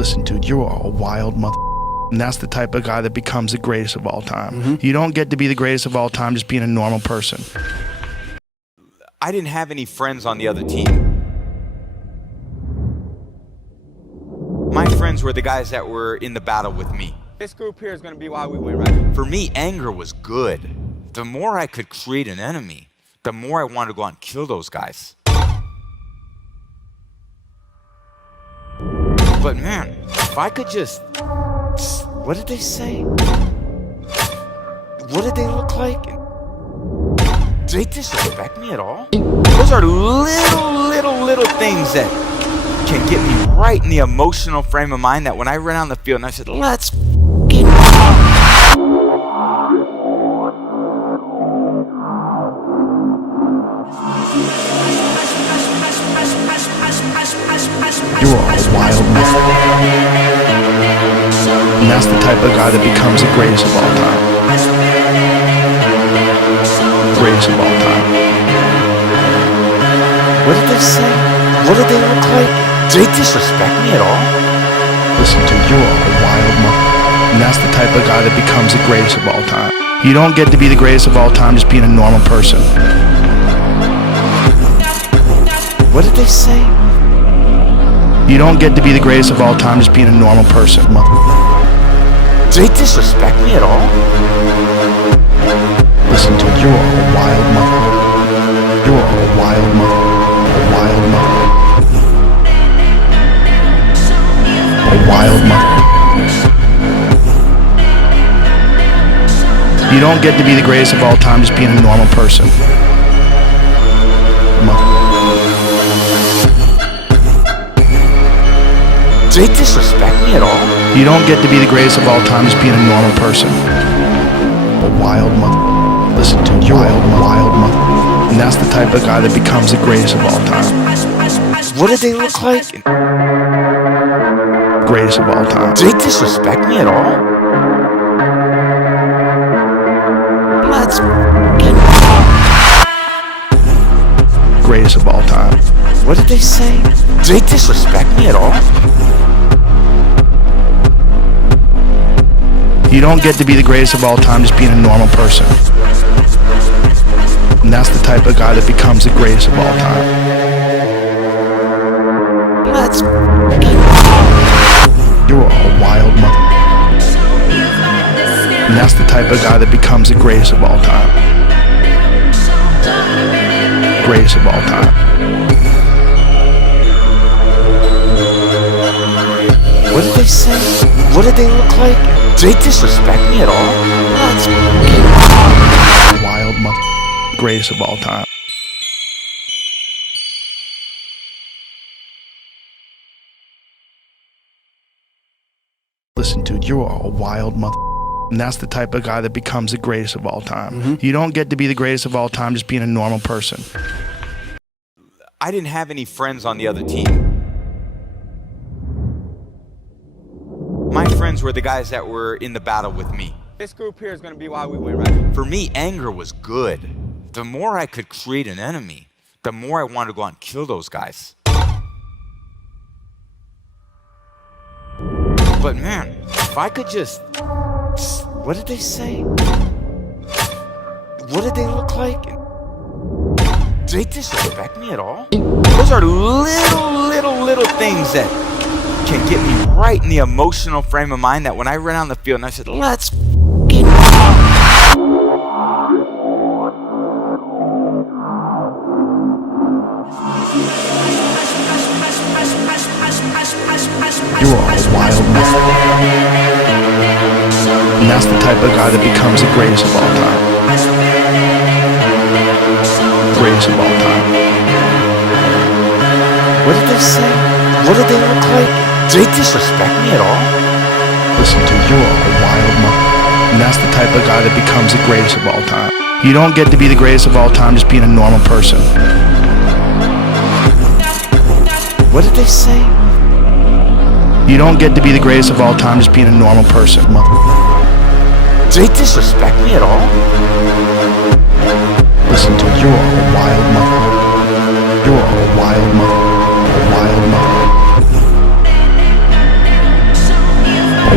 Listen, dude, you're a wild mother. And that's the type of guy that becomes the greatest of all time. You don't get to be the greatest of all time just being a normal person. I didn't have any friends on the other team. My friends were the guys that were in the battle with me. This group here is going to be why we win, right? For me, anger was good. The more I could create an enemy, the more I wanted to go out and kill those guys. But man, if I could just... What did they say? What did they look like? Do they disrespect me at all? Those are little things that can get me right in the emotional frame of mind that when I ran on the field and I said, let's get You're a wild mother. And that's the type of guy that becomes the greatest of all time. Greatest of all time. What did they say? What did they look like? Do they disrespect me at all? Listen, dude, you're a wild mother. And that's the type of guy that becomes the greatest of all time. You don't get to be the greatest of all time just being a normal person. What did they say? You don't get to be the greatest of all time just being a normal person, mother. Do they disrespect me at all? Listen, dude, you're a wild mother. You're a wild mother. A wild mother. A wild mother. You don't get to be the greatest of all time just being a normal person. Mother. Do they disrespect me at all? You don't get to be the greatest of all time just being a normal person. A wild mother. Listen, dude, you're a wild mother. And that's the type of guy that becomes the greatest of all time. What did they look like? Greatest of all time. Do they disrespect me at all? Let's get Greatest of all time. What did they say? Do they disrespect me at all? You don't get to be the greatest of all time just being a normal person. And that's the type of guy that becomes the greatest of all time. Let's You're a wild mother. And that's the type of guy that becomes the greatest of all time. Greatest of all time. What did they say? What did they look like? Do they disrespect me at all? Let's Wild mother. Greatest of all time. Listen, dude, you're a wild mother. And that's the type of guy that becomes the greatest of all time. You don't get to be the greatest of all time just being a normal person. I didn't have any friends on the other team. My friends were the guys that were in the battle with me. This group here is going to be why we win, right? For me, anger was good. The more I could create an enemy, the more I wanted to go out and kill those guys. But man, if I could just... What did they say? What did they look like? Do they disrespect me at all? Those are little things that can get me right in the emotional frame of mind that when I ran on the field and I said, let's get You're a wild mother. And that's the type of guy that becomes the greatest of all time. Greatest of all time. What did they say? What did they look like? Do they disrespect me at all? Listen, dude, you're a wild mother. And that's the type of guy that becomes the greatest of all time. You don't get to be the greatest of all time just being a normal person. What did they say? You don't get to be the greatest of all time just being a normal person, mother. Do they disrespect me at all? Listen, dude, you're a wild mother. You're a wild mother. A wild mother.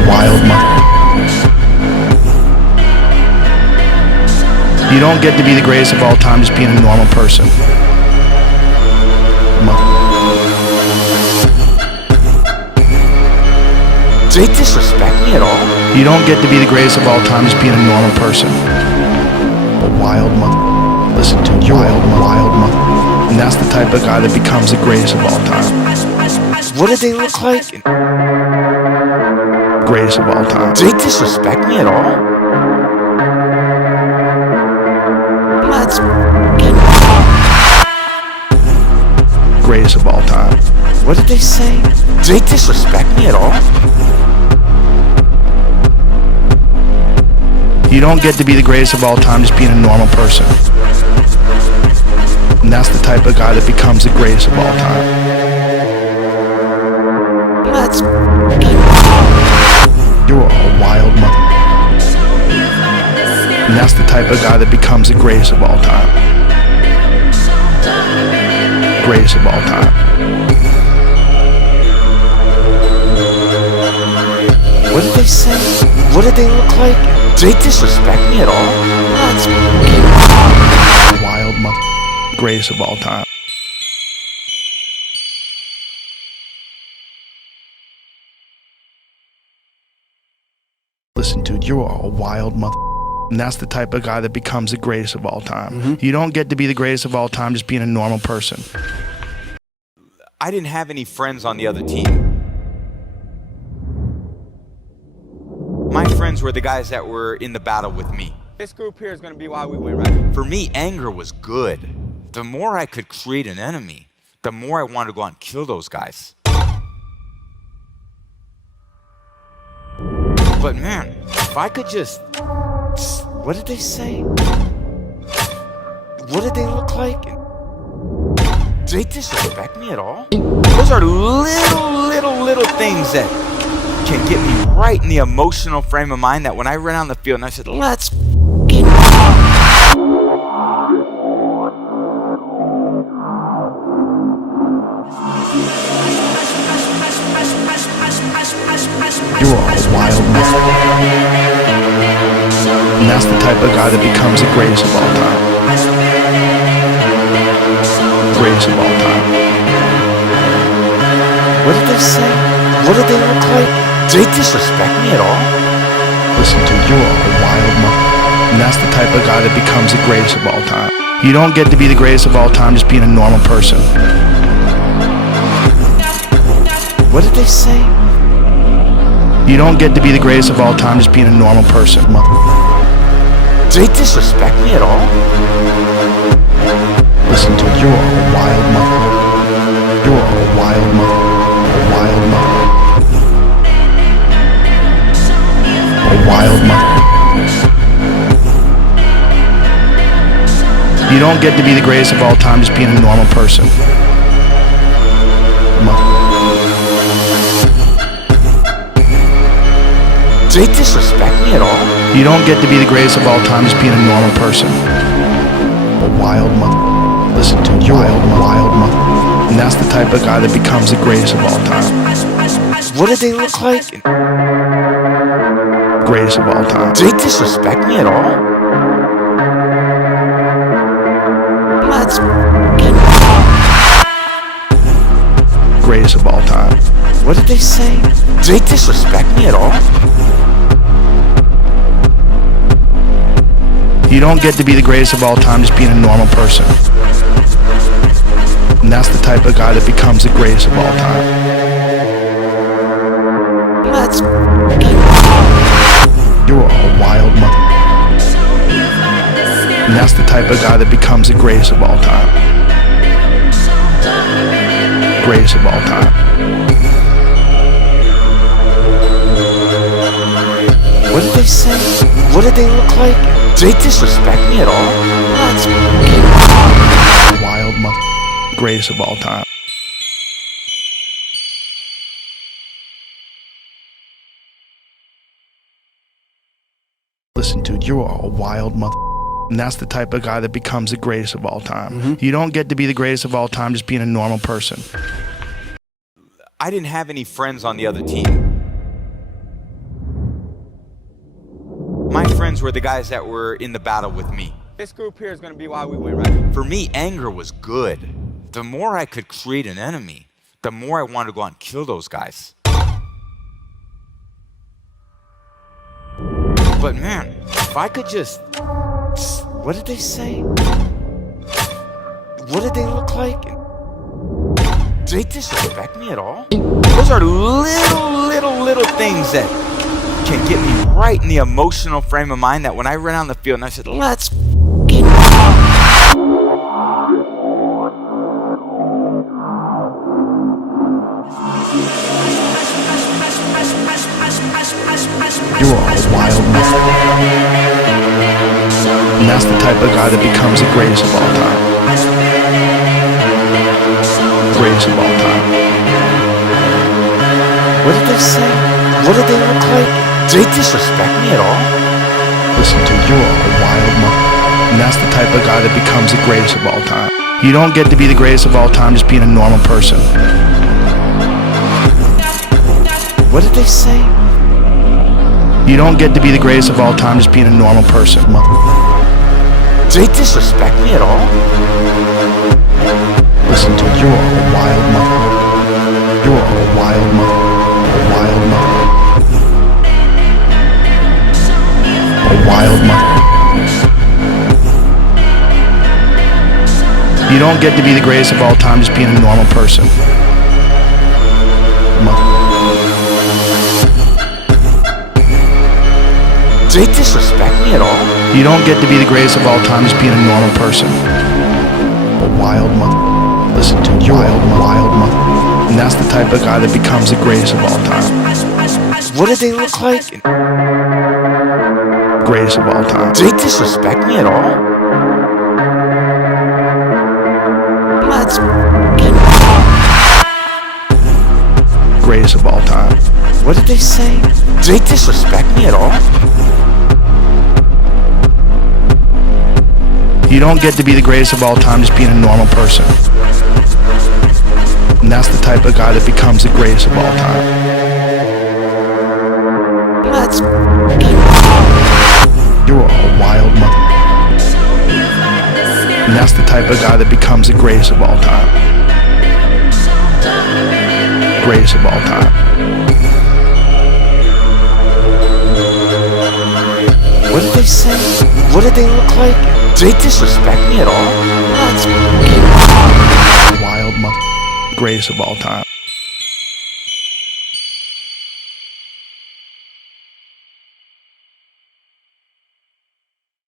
wild You don't get to be the greatest of all time just being a normal person. Do they disrespect me at all? You don't get to be the greatest of all time just being a normal person. A wild Listen to you, wild And that's the type of guy that becomes the greatest of all time. What do they look like? Greatest of all time. Do they disrespect me at all? Let's get Greatest of all time. What did they say? Do they disrespect me at all? You don't get to be the greatest of all time just being a normal person. And that's the type of guy that becomes the greatest of all time. Let's You're a wild And that's the type of guy that becomes the greatest of all time. Greatest of all time. What did they say? What did they look like? Do they disrespect me at all? Let's Wild Greatest of all time. Listen, dude, you're a wild And that's the type of guy that becomes the greatest of all time. You don't get to be the greatest of all time just being a normal person. I didn't have any friends on the other team. My friends were the guys that were in the battle with me. This group here is going to be why we win, right? For me, anger was good. The more I could create an enemy, the more I wanted to go out and kill those guys. But man, if I could just... What did they say? What did they look like? Do they disrespect me at all? Those are little things that can get me right in the emotional frame of mind that when I ran on the field and I said, let's get You're a wild And that's the type of guy that becomes the greatest of all time. Greatest of all time. What did they say? What did they look like? Do they disrespect me at all? Listen, dude, you're a wild And that's the type of guy that becomes the greatest of all time. You don't get to be the greatest of all time just being a normal person. What did they say? You don't get to be the greatest of all time just being a normal person. Do they disrespect me at all? Listen, dude, you're a wild You're a wild A wild A wild You don't get to be the greatest of all time just being a normal person. Do they disrespect me at all? You don't get to be the greatest of all time just being a normal person. A wild Listen, dude, you're a wild And that's the type of guy that becomes the greatest of all time. What did they look like? Greatest of all time. Do they disrespect me at all? Let's get Greatest of all time. What did they say? Do they disrespect me at all? You don't get to be the greatest of all time just being a normal person. And that's the type of guy that becomes the greatest of all time. Let's You're a wild And that's the type of guy that becomes the greatest of all time. Greatest of all time. What did they say? What did they look like? Do they disrespect me at all? Let's Wild Greatest of all time. Listen, dude, you're a wild And that's the type of guy that becomes the greatest of all time. You don't get to be the greatest of all time just being a normal person. I didn't have any friends on the other team. friends were the guys that were in the battle with me. This group here is gonna be why we win, right? For me, anger was good. The more I could create an enemy, the more I wanted to go out and kill those guys. But man, if I could just, what did they say? What did they look like? Do they disrespect me at all? Those are little things that can get me right in the emotional frame of mind that when I ran on the field and I said, let's get You are a wild motherfucker. And that's the type of guy that becomes the greatest of all time. Greatest of all time. What did they say? What did they look like? Do they disrespect me at all? Listen, dude, you are a wild motherfucker. And that's the type of guy that becomes the greatest of all time. You don't get to be the greatest of all time just being a normal person. What did they say? You don't get to be the greatest of all time just being a normal person, motherfucker. Do they disrespect me at all? Listen, dude, you are a wild motherfucker. You are a wild motherfucker. A wild motherfucker. A wild motherfucker. You don't get to be the greatest of all time just being a normal person. Do they disrespect me at all? You don't get to be the greatest of all time just being a normal person. A wild mother. Listen to you, wild mother. And that's the type of guy that becomes the greatest of all time. What did they look like? Greatest of all time. Do they disrespect me at all? Let's get Greatest of all time. What did they say? Do they disrespect me at all? You don't get to be the greatest of all time just being a normal person. And that's the type of guy that becomes the greatest of all time. Let's You are a wild mother. And that's the type of guy that becomes the greatest of all time. Greatest of all time. What did they say? What did they look like? Do they disrespect me at all? Let's Wild mother. Greatest of all time.